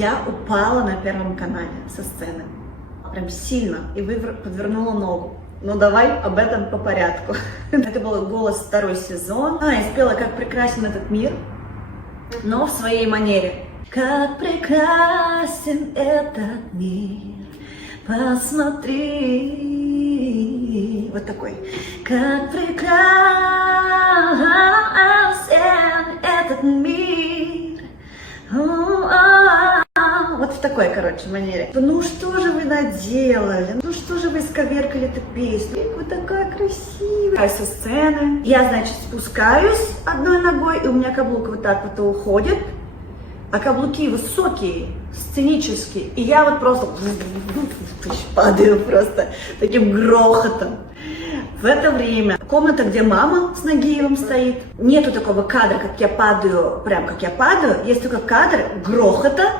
Я упала на Первом канале со сцены. Прям сильно. И подвернула ногу. Ну давай об этом по порядку. Это был «Голос» второй сезон. Я спела «Как прекрасен этот мир», но в своей манере. Как прекрасен этот мир, посмотри. Вот такой. Как прекрасен этот мир. Вот в такой, короче, манере. Ну что же вы наделали? Ну что же вы исковеркали эту песню? Вы такая красивая. Со сцены. Я, значит, спускаюсь одной ногой, и у меня каблук вот так вот уходит. А каблуки высокие, сценические. И я вот просто падаю просто таким грохотом. В это время комната, где мама с Нагиевым стоит. Нету такого кадра, как я падаю, прям как я падаю. Есть только кадр грохота.